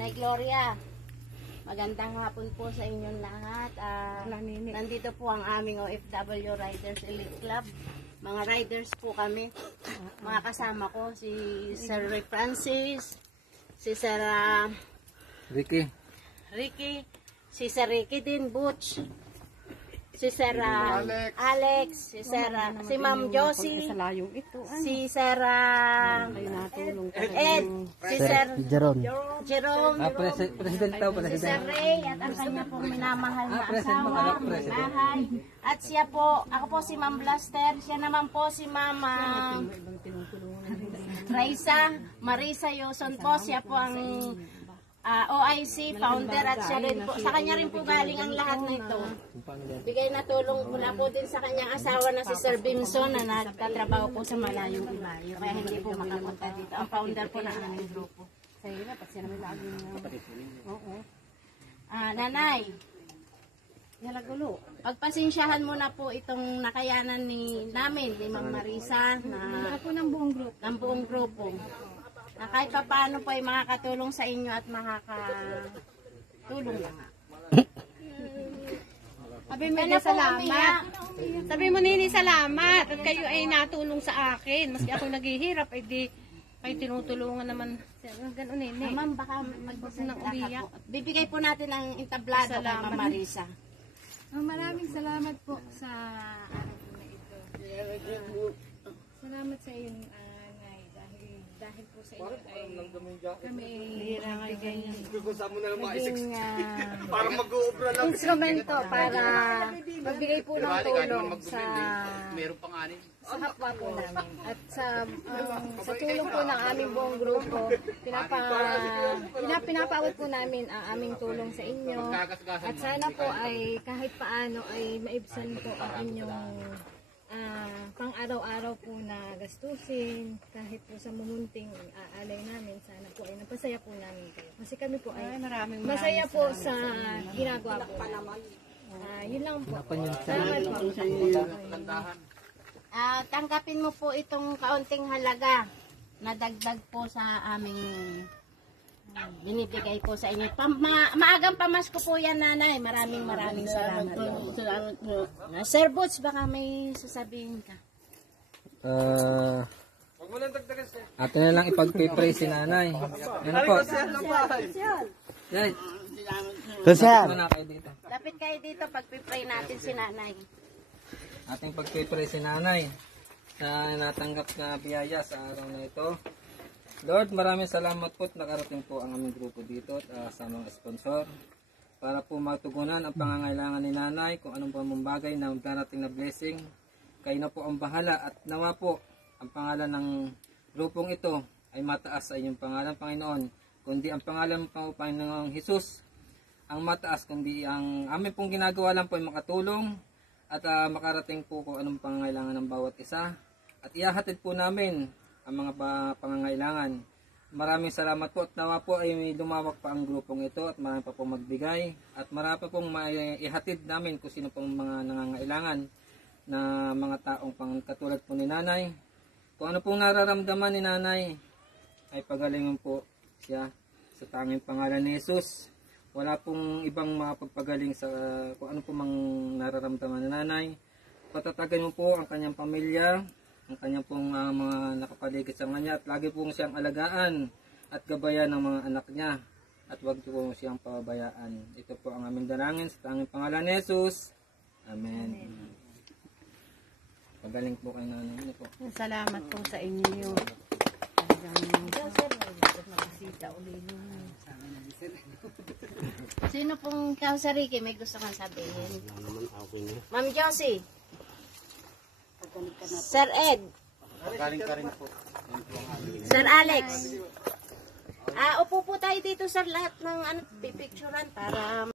Nanay Gloria, magandang hapon po sa inyong lahat. Nandito po ang aming OFW Riders Elite Club. Mga riders po kami. Mga kasama ko, si Sir Rick Francis, si Sir Ricky, si Sir Ricky din, Butch, si Sir Alex, si Sir si Ma'am Josie, si Sir Ed, si Sir Jerome, President daw, si Sir Ray, at ang kanya pong minamahal na asawa, bahay. At siya po, ako po si Ma'am Blaster, siya naman po si Ma'am Raisa, Marisa Yoson po, siya po ang OIC founder at siya rin po, sa kanya rin po galing ang lahat nito. Bigay na tulong mula po din sa kanyang asawa na si Sir Bimson na nagtatrabaho po sa malayong ibayo. Kaya hindi po makapunta dito. Ang founder po ng aming grupo. Nanay, pagpasensyahan mo na po itong nakayanan namin, ni Ma'am Marisa, ng buong grupo. Na kahit pa paano po ay makakatulong sa inyo at makakatulong lang. Sabi mo nini, salamat. Sabi mo nini, salamat. At kayo ay natulong sa akin. Maski ako naghihirap, ay di kayo tinutulungan naman. Ganun nini. Ma'am, baka magbasang umiyak. Bibigay po natin ang entablado kay Ma'am Marisa. Maraming salamat po sa araw na ito. Salamat sa iyo, Nay, dahil po sa iyo ay kami naging instrumento para magbigay po ng tulong sa kapwa po namin. At sa tulong po ng aming buong grupo, pinapaawat po namin ang aming tulong sa inyo. At sana po ay kahit paano ay maibsan po ang inyong pang araw-araw po na gastusin, kahit po sa mumunting aalay namin, sana po ay napasaya po namin kayo. Kasi kami po ay masaya po sa ginagawa po. Yun lang po. Salamat po. Tanggapin mo po itong kaunting halaga na dagdag po sa aming binibigay po sa inyo. Maagang pamasko po yan, Nanay. Maraming salamat. Salamat po. Sir Butch, baka may sasabihin ka. atin na lang ipag-pray si nanay. Ano po? Yay. Lapit kayo dito, pag-pray natin si Nanay. Ating pag-pray si nanay na natanggap na biyaya sa araw na ito. Lord, maraming salamat po at nakarating po ang aming grupo dito at sa mga sponsor para po matugunan ang pangangailangan ni nanay kung anong pang bagay na darating na blessing. Kayo na po ang bahala at nawa po ang pangalan ng grupong ito ay mataas sa inyong pangalan, Panginoon. Kundi ang pangalan ng Panginoong Hesus ang mataas, kundi ang aming pong ginagawa lang po ay makatulong at makarating po kung anong pangangailangan ng bawat isa. At ihahatid po namin ang mga pangangailangan. Maraming salamat po at nawa po ay lumawak pa ang grupong ito at marami pa pong magbigay at marami pa pong ihatid namin kung sino pong mga nangangailangan na mga taong katulad po ni nanay. Kung ano pong nararamdaman ni nanay ay pagalingan po siya sa tanging pangalan ni Jesus. Wala pong ibang makapagpagaling sa kung ano pong nararamdaman ni nanay. Patatagan mo po ang kanyang pamilya, ang kanyang pong mga nakapaligid sa kanya at lagi pong siyang alagaan at gabayan ng mga anak niya at huwag po siyang pababayaan. Ito po ang aming dalangin sa tanging pangalan ni Jesus. Amen. Pagaling po kayo nanay po. Salamat po sa inyo. Sino pong Sir Ricky may gusto kang sabihin? Ma'am Josie, Sir Ed, Sir Alex. Upo po tayo dito, sir, lahat ng pipicturan para